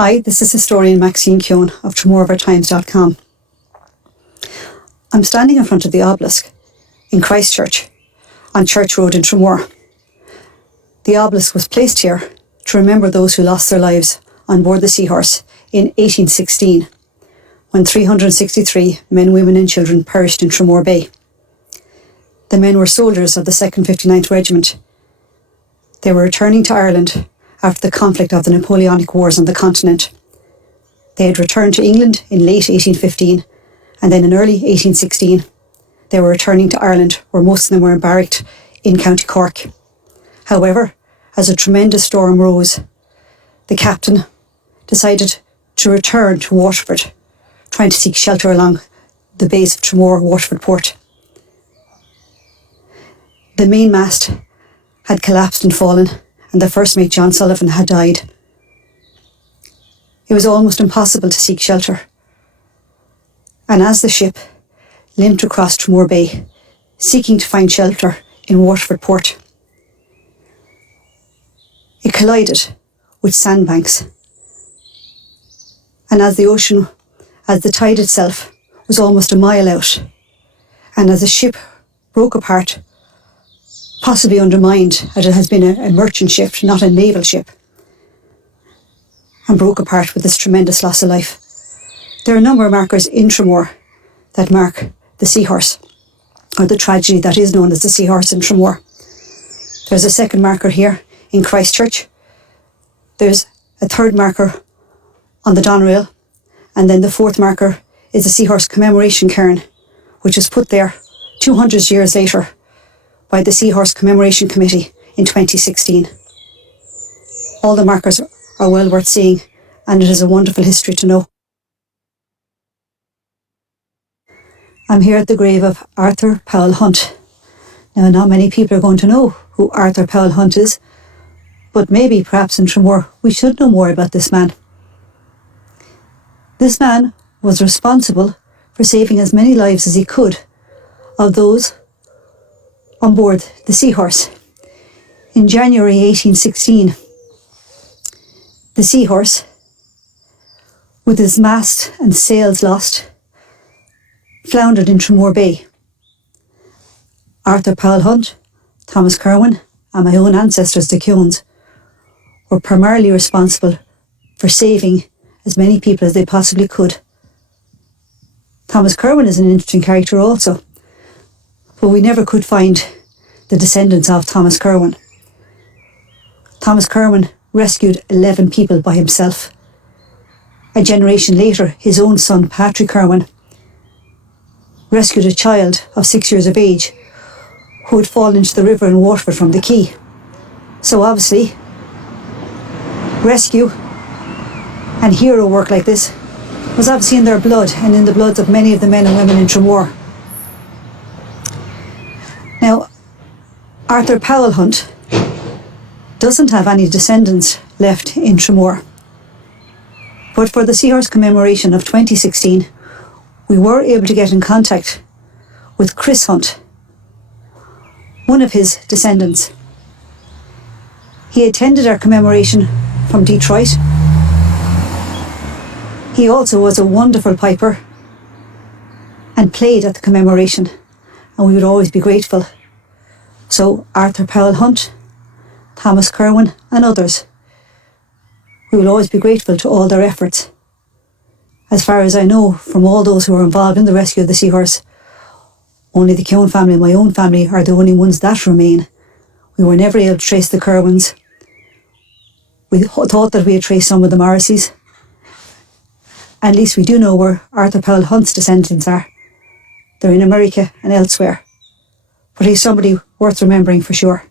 Hi, this is historian Maxine Keown of TramoreTimes.com. I'm standing in front of the obelisk in Christchurch on Church Road in Tramore. The obelisk was placed here to remember those who lost their lives on board the Seahorse in 1816, when 363 men, women and children perished in Tramore Bay. The men were soldiers of the 2nd 59th Regiment. They were returning to Ireland after the conflict of the Napoleonic Wars on the continent. They had returned to England in late 1815, and then in early 1816 they were returning to Ireland, where most of them were barracked in County Cork. However, as a tremendous storm rose, the captain decided to return to Waterford, trying to seek shelter along the bays of Tramore, Waterford Port. The mainmast had collapsed and fallen, and the first mate, John Sullivan, had died. It was almost impossible to seek shelter. And as the ship limped across Tramore Bay, seeking to find shelter in Waterford Port, it collided with sandbanks. And as the tide itself was almost a mile out, and as the ship broke apart, possibly undermined, as it has been a merchant ship, not a naval ship, and broke apart with this tremendous loss of life. There are a number of markers in Tramore that mark the Seahorse, or the tragedy that is known as the Seahorse in Tramore. There's a second marker here in Christchurch. There's a third marker on the Doneraile, and then the fourth marker is the Seahorse commemoration cairn, which was put there 200 years later by the Seahorse Commemoration Committee in 2016. All the markers are well worth seeing, and it is a wonderful history to know. I'm here at the grave of Arthur Powell Hunt. Now, not many people are going to know who Arthur Powell Hunt is, but maybe, perhaps in Tramore, we should know more about this man. This man was responsible for saving as many lives as he could of those on board the Seahorse. In January 1816, the Seahorse, with his mast and sails lost, floundered in Tramore Bay. Arthur Powell Hunt, Thomas Kerwin, and my own ancestors, the Keowns, were primarily responsible for saving as many people as they possibly could. Thomas Kerwin is an interesting character also, but we never could find the descendants of Thomas Kerwin. Thomas Kerwin rescued 11 people by himself. A generation later, his own son, Patrick Kerwin, rescued a child of 6 years of age who had fallen into the river in Waterford from the quay. So obviously, rescue and hero work like this was obviously in their blood, and in the bloods of many of the men and women in Tramore. Now, Arthur Powell Hunt doesn't have any descendants left in Tramore, but for the Seahorse commemoration of 2016, we were able to get in contact with Chris Hunt, one of his descendants. He attended our commemoration from Detroit. He also was a wonderful piper and played at the commemoration, and we would always be grateful. So Arthur Powell Hunt, Thomas Kerwin and others, we will always be grateful to all their efforts. As far as I know, from all those who were involved in the rescue of the Seahorse, only the Keown family and my own family are the only ones that remain. We were never able to trace the Kerwins. We thought that we had traced some of the Morrisseys. At least we do know where Arthur Powell Hunt's descendants are. They're in America and elsewhere. But he's somebody worth remembering for sure.